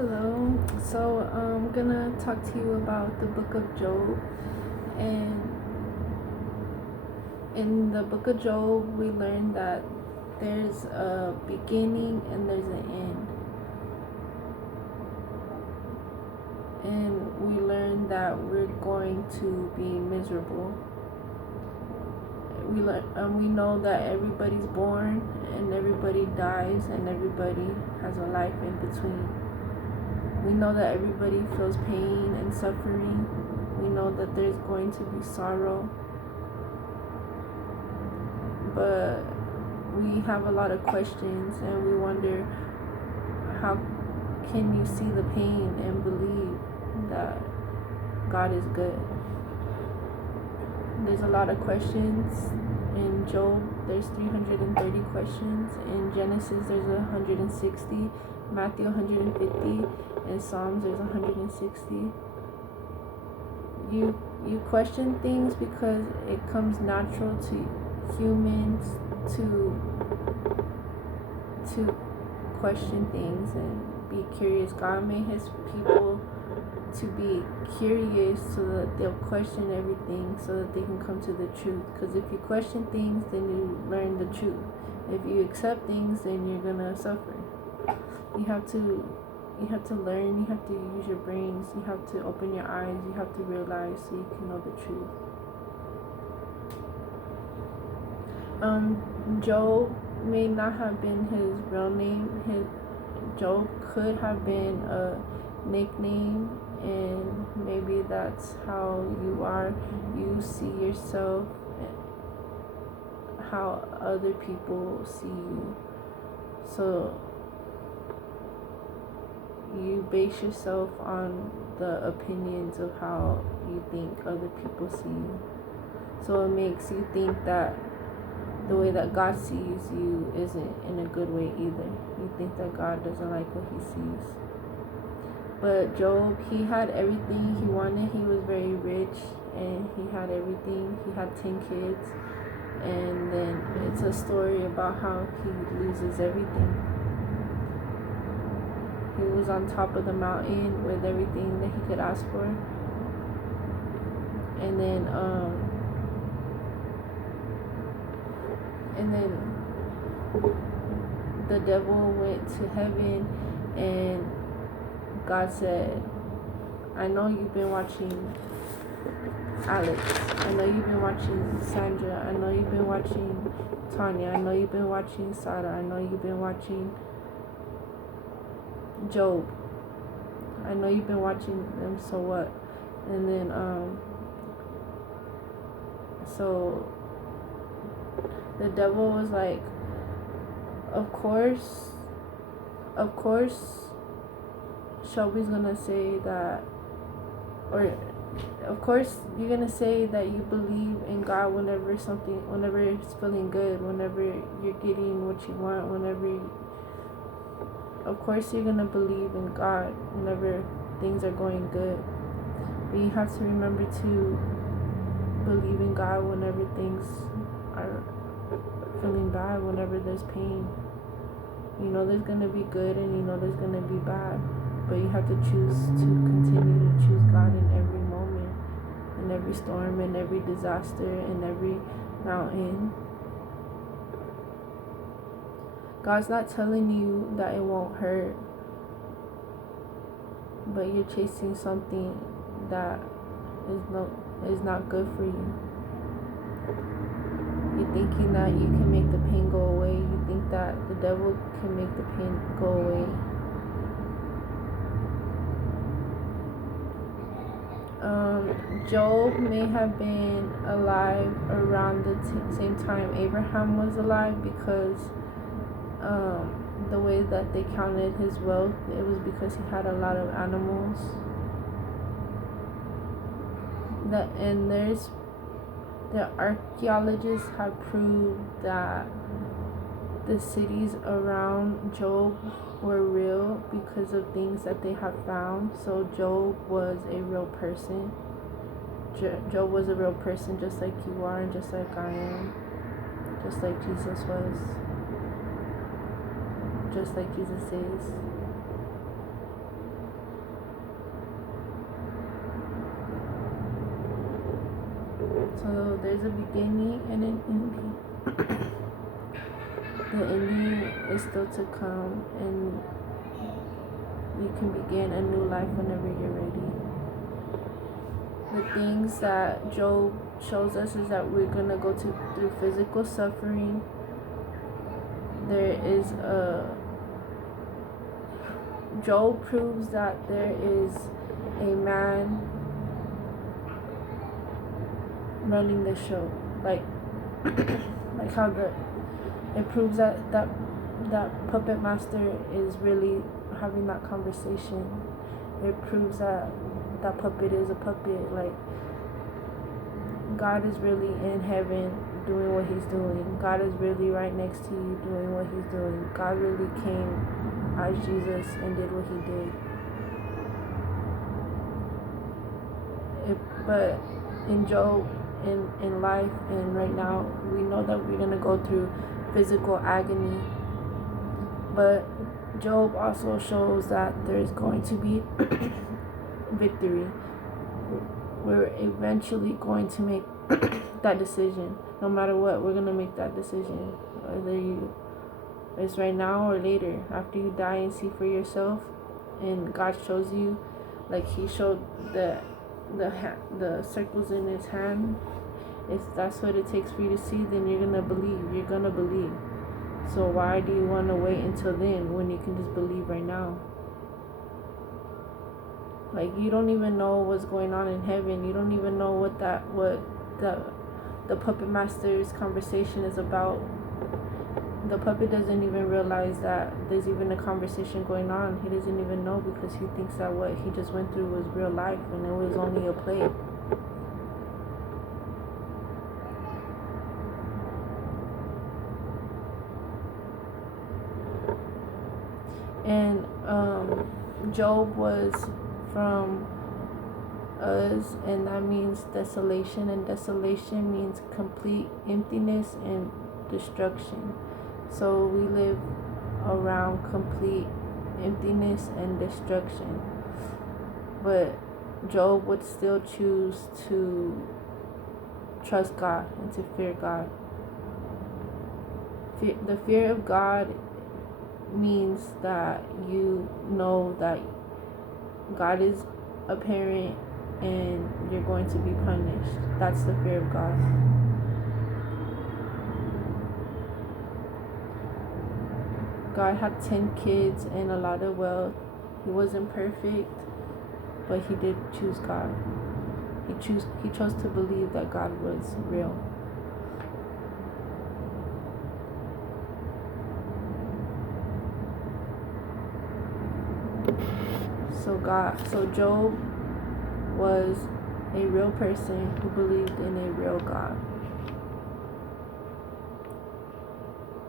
Hello. So I'm gonna talk to you about the book of Job. And in the book of Job, we learn that there's a beginning and there's an end. And we learn that we're going to be miserable. We know that everybody's born and everybody dies and everybody has a life in between. We know that everybody feels pain and suffering. We know that there's going to be sorrow. But we have a lot of questions and we wonder, how can you see the pain and believe that God is good? There's a lot of questions. In Job, there's 330 questions. In Genesis, there's 160. Matthew, 150. In Psalms, there's 160. You question things because it comes natural to humans to question things and be curious. God made his people to be curious so that they'll question everything so that they can come to the truth. Because if you question things, then you learn the truth. If you accept things, then you're gonna suffer. You have to learn. You have to use your brains. You have to open your eyes. You have to realize so you can know the truth. Job may not have been his real name. Job could have been a nickname, and maybe that's how you are. You see yourself, how other people see you. So you base yourself on the opinions of how you think other people see you. So it makes you think that the way that God sees you isn't in a good way either. You think that God doesn't like what he sees. But Job, he had everything he wanted. He was very rich and he had everything. He had 10 kids. And then it's a story about how he loses everything. He was on top of the mountain with everything that he could ask for. And then the devil went to heaven and God said, I know you've been watching Alex. I know you've been watching Sandra. I know you've been watching Tanya. I know you've been watching Sarah. I know you've been watching Job. I know you've been watching them, so what? And then so the devil was like, of course Shelby's gonna say that, or of course you're gonna say that you believe in God whenever it's feeling good, whenever you're getting what you want, of course you're gonna believe in God whenever things are going good. But you have to remember to believe in God whenever things are feeling bad, whenever there's pain. You know there's gonna be good and you know there's gonna be bad, but you have to choose to continue to choose God in every moment, in every storm, in every disaster, in every mountain. God's not telling you that it won't hurt, but you're chasing something that is not good for you. You're thinking that you can make the pain go away. You think that the devil can make the pain go away. Job may have been alive around the same time Abraham was alive, because the way that they counted his wealth, it was because he had a lot of animals. The archaeologists have proved that the cities around Job were real because of things that they have found. So Job was a real person. Job was a real person, just like you are and just like I am, just like Jesus was, just like Jesus is. So there's a beginning and an ending. The ending is still to come, and you can begin a new life whenever you're ready. The things that Job shows us is that we're going to go through physical suffering. There is Job proves that there is a man running the show. Like how it proves that puppet master is really having that conversation. It proves that puppet is a puppet. Like, God is really in heaven doing what he's doing. God is really right next to you doing what he's doing. God really came as Jesus and did what he did. But in Job, in life, and right now, we know that we're going to go through physical agony. But Job also shows that there's going to be victory. We're eventually going to make that decision. No matter what, we're going to make that decision. Whether it's right now or later, after you die and see for yourself, and God shows you, like he showed the circles in his hand. If that's what it takes for you to see, then you're going to believe. You're going to believe. So why do you want to wait until then when you can just believe right now? Like, you don't even know what's going on in heaven. You don't even know what the puppet master's conversation is about. The puppet doesn't even realize that there's even a conversation going on. He doesn't even know, because he thinks that what he just went through was real life and it was only a play. And Job was from Uz, and that means desolation, and desolation means complete emptiness and destruction. So we live around complete emptiness and destruction. But Job would still choose to trust God and to fear God. The fear of God means that you know that God is a parent and you're going to be punished. That's the fear of God. God had 10 kids and a lot of wealth. He wasn't perfect, but he did choose God. He chose to believe that God was real. So Job was a real person who believed in a real God.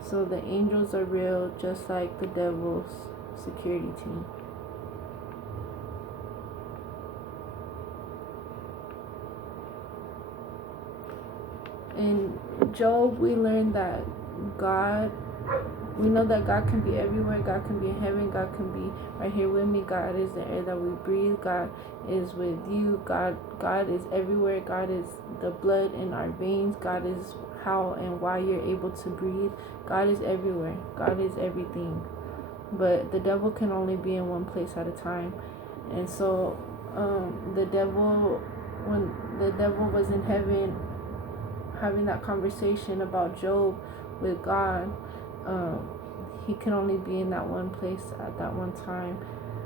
So the angels are real, just like the devil's security team. In Job, we learn that we know that God can be everywhere. God can be in heaven. God can be right here with me. God is the air that we breathe. God is with you. God is everywhere. God is the blood in our veins. God is how and why you're able to breathe. God is everywhere. God is everything. But the devil can only be in one place at a time. And so when the devil was in heaven having that conversation about Job with God, he can only be in that one place at that one time.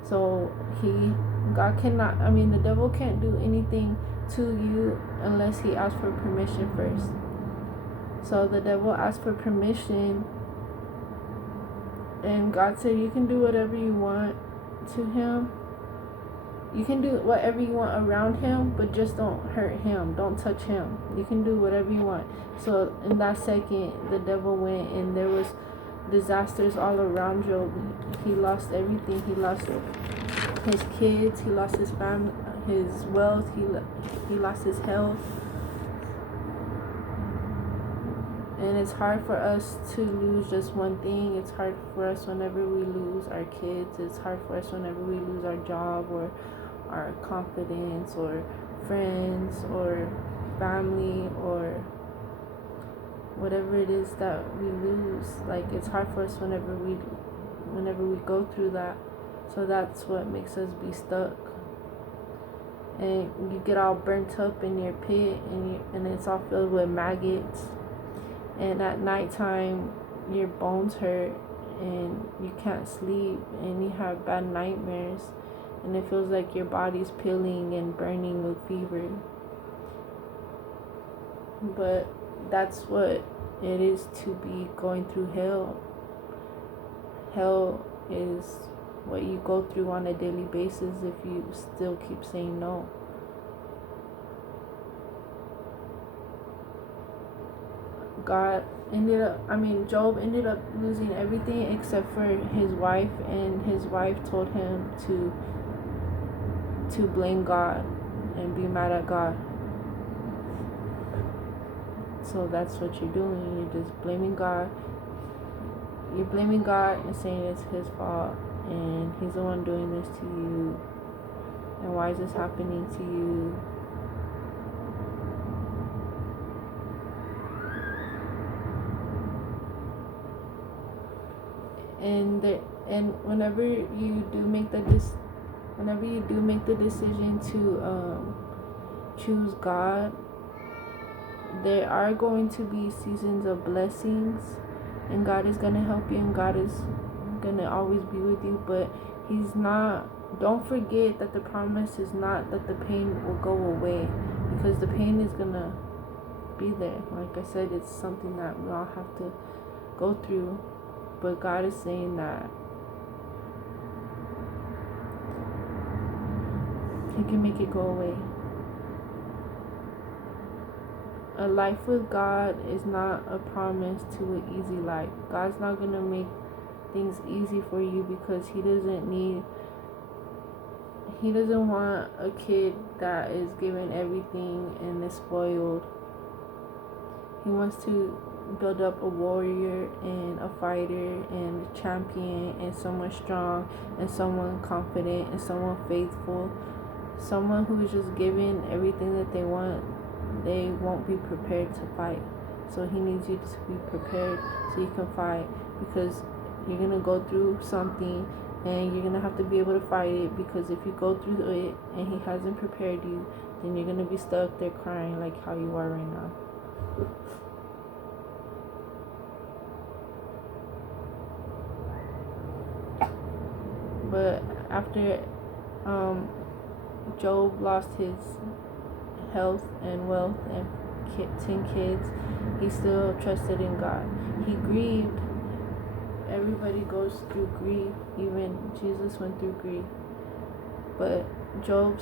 So the devil can't do anything to you unless he asks for permission first. So the devil asked for permission, and God said, you can do whatever you want to him. You can do whatever you want around him, but just don't hurt him. Don't touch him. You can do whatever you want. So in that second, the devil went, and there was disasters all around Job. He lost everything. He lost his kids. He lost his family, his wealth. He lost his health. And it's hard for us to lose just one thing. It's hard for us whenever we lose our kids. It's hard for us whenever we lose our job or our confidence or friends or family or whatever it is that we lose. Like, it's hard for us whenever we go through that. So that's what makes us be stuck. And you get all burnt up in your pit, and it's all filled with maggots. And at nighttime, your bones hurt, and you can't sleep, and you have bad nightmares, and it feels like your body's peeling and burning with fever. But that's what it is to be going through hell. Hell is what you go through on a daily basis if you still keep saying no. Job ended up losing everything except for his wife, and his wife told him to blame God and be mad at God. So that's what you're doing. You're just blaming God. You're blaming God and saying it's his fault, and he's the one doing this to you, and why is this happening to you? And whenever you do make the decision to choose God, there are going to be seasons of blessings, and God is gonna help you, and God is gonna always be with you. But don't forget that the promise is not that the pain will go away, because the pain is gonna be there. Like I said, it's something that we all have to go through. But God is saying that He can make it go away. A life with God is not a promise to an easy life. God's not going to make things easy for you, because He doesn't want a kid that is given everything and is spoiled. He wants to build up a warrior and a fighter and a champion and someone strong and someone confident and someone faithful. Someone who is just given everything that they want. They won't be prepared to fight. So He needs you to be prepared so you can fight, because you're going to go through something and you're going to have to be able to fight it, because if you go through it and He hasn't prepared you, then you're going to be stuck there crying like how you are right now. But after Job lost his health and wealth and 10 kids, he still trusted in God. He grieved. Everybody goes through grief. Even Jesus went through grief. But Job